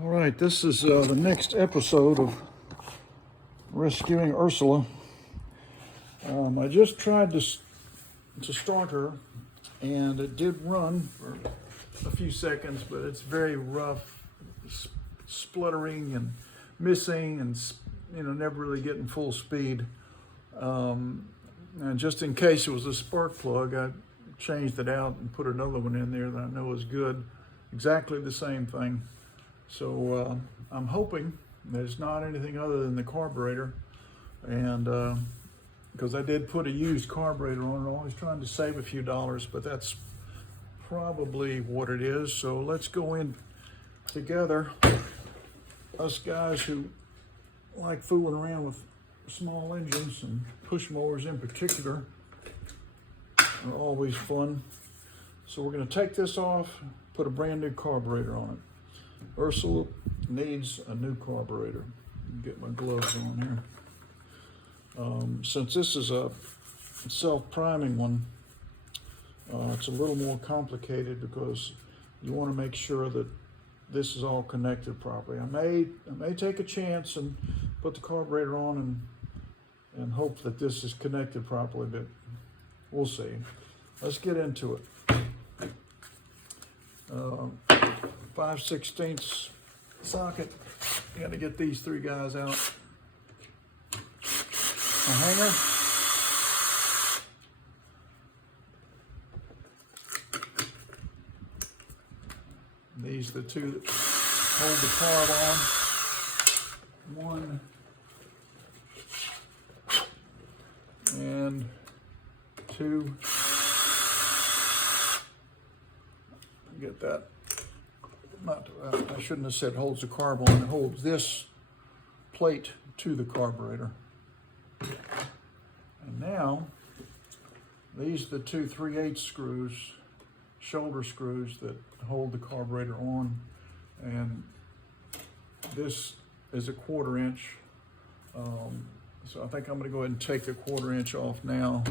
All right, this is the next episode of Rescuing Ursula. I just tried to start her, and it did run for a few seconds, but it's very rough, spluttering and missing, and never really getting full speed. And just in case it was a spark plug, I changed it out and put another one in there that I know is good. Exactly the same thing. So I'm hoping that it's not anything other than the carburetor, and because I did put a used carburetor on it, always trying to save a few dollars, but that's probably what it is. So let's go in together, us guys who like fooling around with small engines, and push mowers in particular are always fun. So we're going to take this off, put a brand new carburetor on it. Ursula needs a new carburetor. Get my gloves on here. Since this is a self-priming one, it's a little more complicated because you want to make sure that this is all connected properly. I may take a chance and put the carburetor on and hope that this is connected properly, but we'll see. Let's get into it. 5/16 socket. You got to get these three guys out. A hanger. These are the two that hold the carb on. One and two. Get that. I shouldn't have said holds the carb on. It holds this plate to the carburetor. And now, these are the two 3/8 screws, shoulder screws that hold the carburetor on. And this is a 1/4 inch. So I think I'm going to go ahead and take the 1/4 inch off now,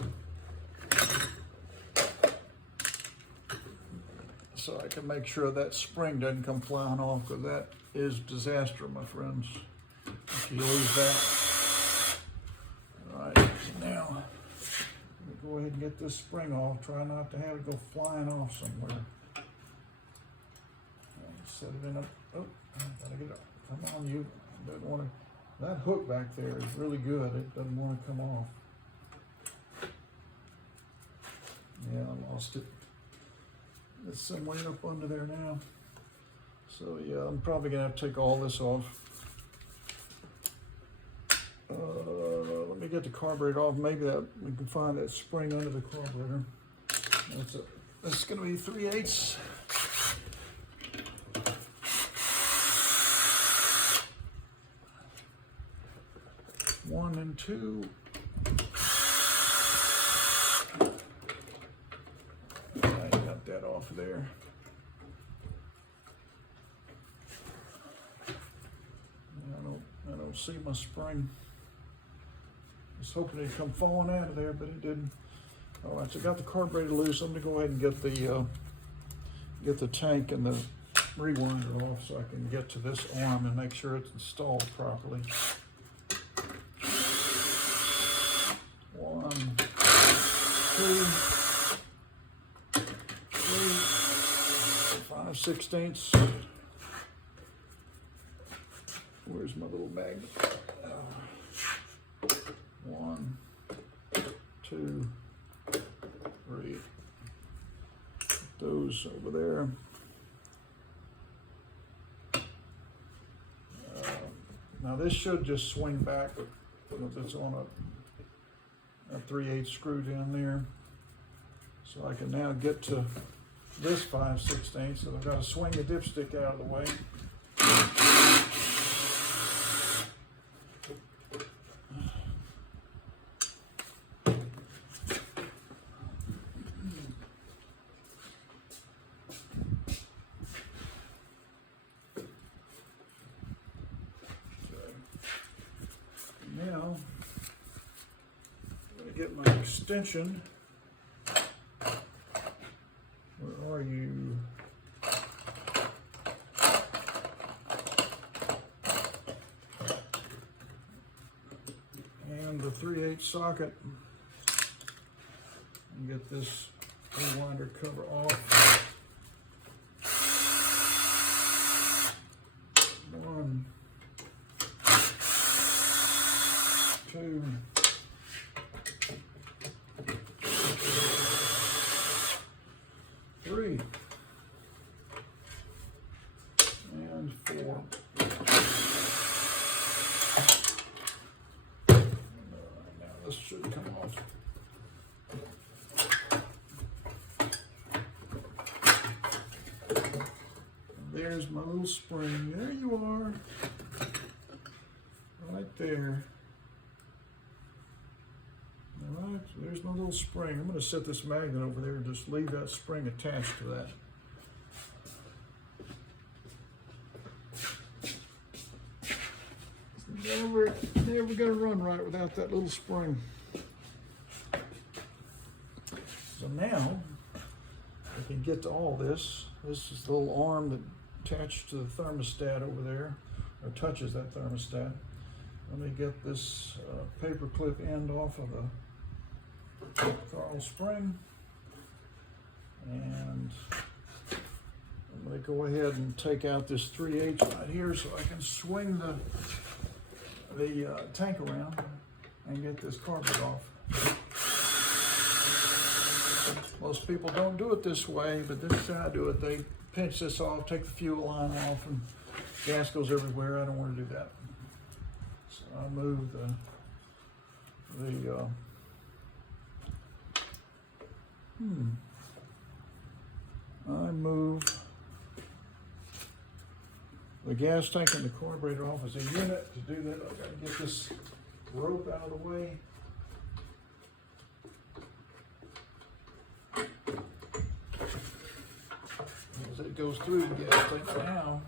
so I can make sure that spring doesn't come flying off, because that is disaster, my friends, if you lose that. All right, so now go ahead and get this spring off. Try not to have it go flying off somewhere. Set it in a, oh, I gotta get it. Come on, you. Don't want to. That hook back there is really good. It doesn't want to come off. Yeah, I lost it. It's somewhere up under there now. So yeah, I'm probably gonna have to take all this off. Let me get the carburetor off. Maybe that we can find that spring under the carburetor. That's gonna be 3/8. One and two. That off there. I don't see my spring. I was hoping it'd come falling out of there, but it didn't. All right, so I got the carburetor loose. I'm gonna go ahead and get the tank and the rewinder off so I can get to this arm and make sure it's installed properly. 1, 2, 5/16. Where's my little magnet? 1, 2, 3. Put those over there. Now this should just swing back because it's on a 3/8 screw down there. So I can now get to this 5/16, so I've got to swing the dipstick out of the way. Now, I'm going to get my extension. Where are you? socket and get this rewinder cover off. 1, 2, 3, and 4. Now this should come off. There's my little spring. There you are. Right there. All right, so there's my little spring. I'm going to set this magnet over there and just leave that spring attached to that. It's never going to run right without that little spring. So now I can get to all this. This is the little arm that attached to the thermostat over there, or touches that thermostat. Let me get this paper clip end off of the throttle spring, and I'm going to go ahead and take out this 3/8 right here so I can swing the tank around and get this carburetor off. Most people don't do it this way, but this is how I do it. They pinch this off, take the fuel line off, and gas goes everywhere. I don't want to do that. So I move I move the gas tank and the carburetor off as a unit. To do that, I've got to get this rope out of the way. As it goes through the gas tank now,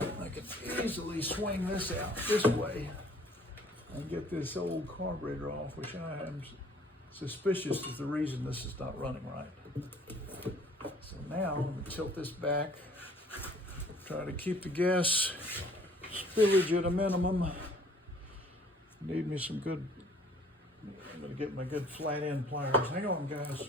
I can easily swing this out this way and get this old carburetor off, which I am suspicious is the reason this is not running right. So now I'm going to tilt this back, try to keep the gas spillage at a minimum. Need me some good, I'm going to get my good flat end pliers. Hang on, guys.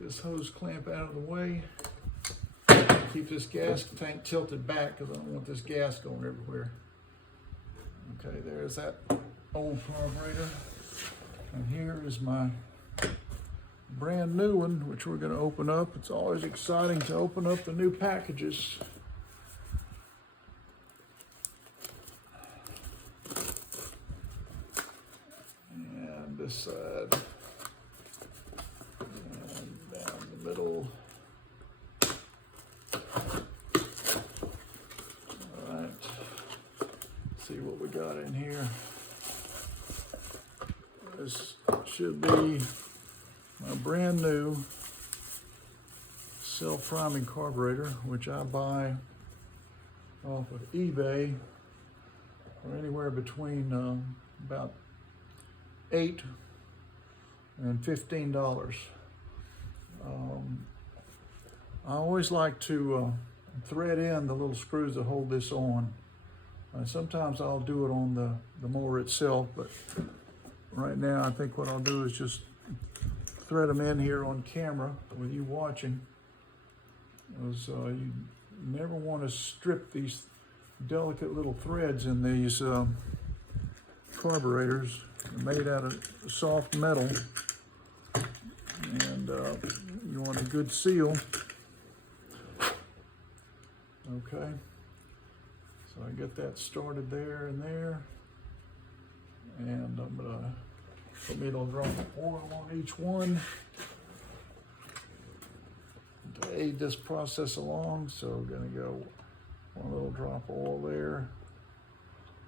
This hose clamp out of the way. Keep this gas tank tilted back because I don't want this gas going everywhere. Okay, there's that old carburetor. And here is my brand new one, which we're going to open up. It's always exciting to open up the new packages. And this side. Middle. All right, see what we got in here. This should be my brand new self-priming carburetor, which I buy off of eBay for anywhere between about $8 and $15. I always like to thread in the little screws that hold this on. Sometimes I'll do it on the mower itself, but right now I think what I'll do is just thread them in here on camera with you watching. Because you never want to strip these delicate little threads in these carburetors. They're made out of soft metal, and you want a good seal. Okay, so I get that started there and there, and I'm gonna put me a little drop of oil on each one to aid this process along. So we're gonna go one little drop of oil there,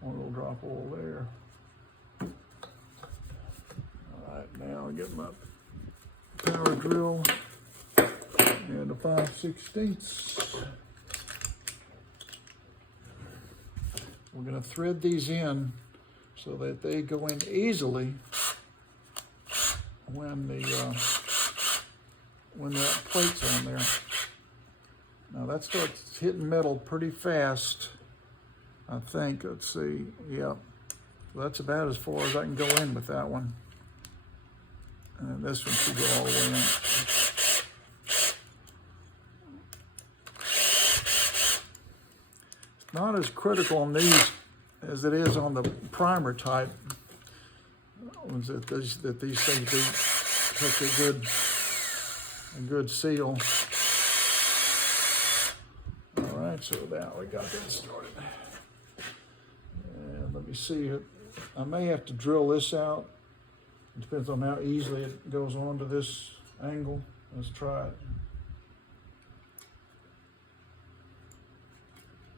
one little drop of oil there. All right, now I get my power drill, and and a 5/16. We're going to thread these in so that they go in easily when that plate's on there. Now that starts hitting metal pretty fast, I think. Let's see, yeah. So that's about as far as I can go in with that one. And this one should go all the way in. It's not as critical on these as it is on the primer type ones that these things do such a good seal. All right, so now we got that started. And let me see, I may have to drill this out. It depends on how easily it goes on to this angle. Let's try it.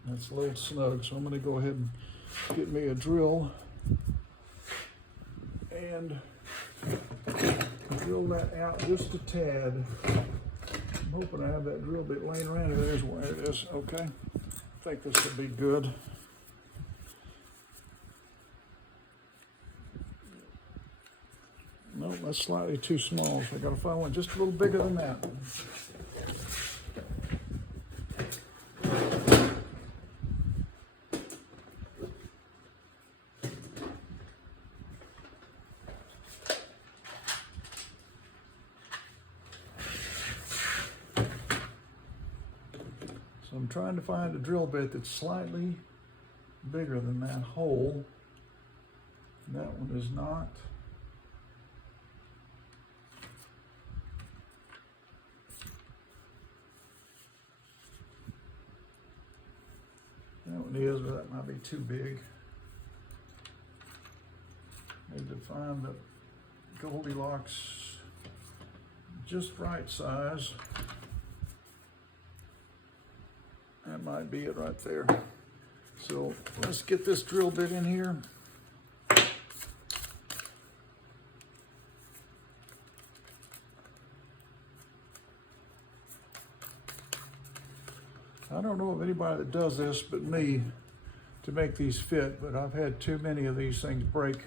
That's a little snug, so I'm going to go ahead and get me a drill and drill that out just a tad. I'm hoping I have that drill bit laying around here. There's where it is. Okay. I think this will be good. No, that's slightly too small, so I gotta find one just a little bigger than that. So I'm trying to find a drill bit that's slightly bigger than that hole. That one is not. That one is, but that might be too big. Need to find the Goldilocks just right size. That might be it right there. So let's get this drill bit in here. I don't know of anybody that does this but me to make these fit, but I've had too many of these things break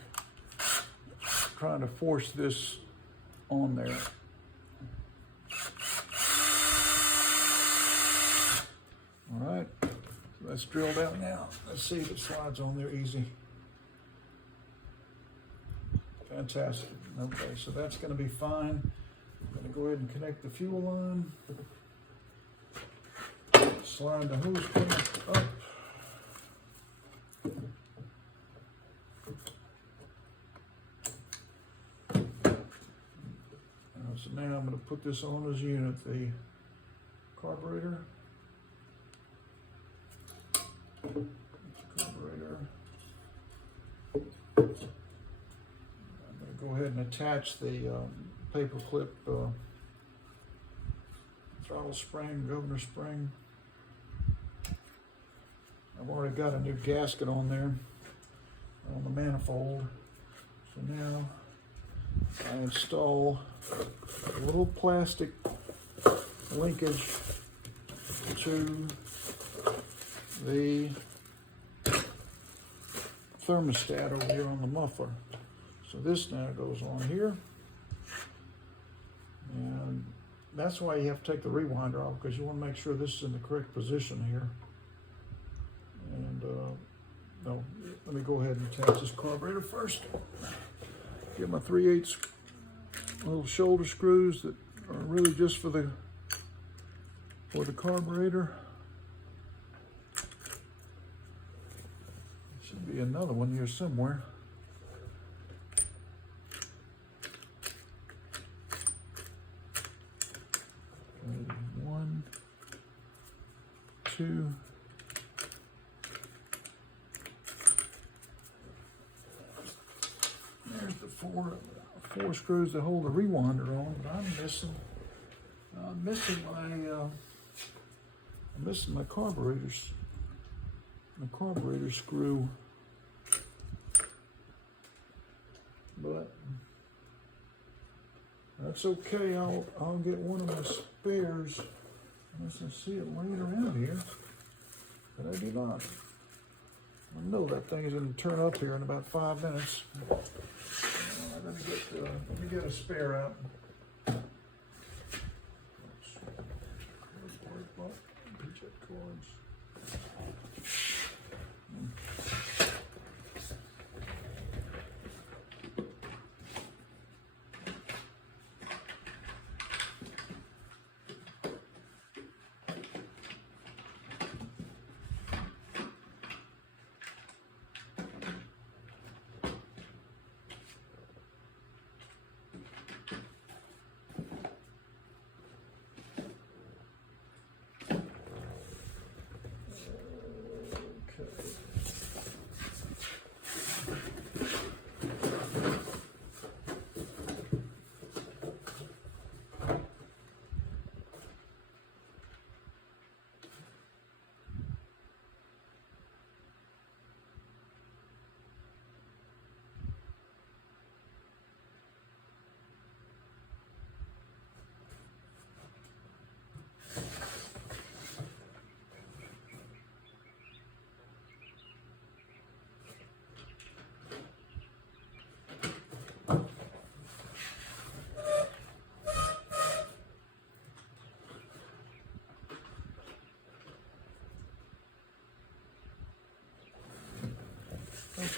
trying to force this on there. All right, so that's drilled out now. Let's see if it slides on there easy. Fantastic. Okay, so that's going to be fine. I'm going to go ahead and connect the fuel line. Slide the hose clamp up. So now I'm going to put this on as a unit, the carburetor. I'm going to go ahead and attach the paper clip throttle spring, governor spring. I've already got a new gasket on there, on the manifold. So now I install a little plastic linkage to the thermostat over here on the muffler. So this now goes on here. And that's why you have to take the rewinder off, because you want to make sure this is in the correct position here. And no, let me go ahead and attach this carburetor first. Get my 3/8 little shoulder screws that are really just for the carburetor. Should be another one here somewhere. Okay, 1, 2. There's the four screws that hold the rewinder on, but I'm missing my carburetors. The carburetor screw, but that's okay. I'll get one of my spares. Unless I see it laying around here, but I do not. I know that thing is going to turn up here in about 5 minutes. Let me get a spare out.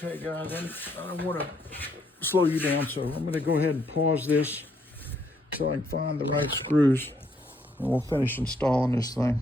Okay, guys, I don't want to slow you down, so I'm going to go ahead and pause this so I can find the right screws, and we'll finish installing this thing.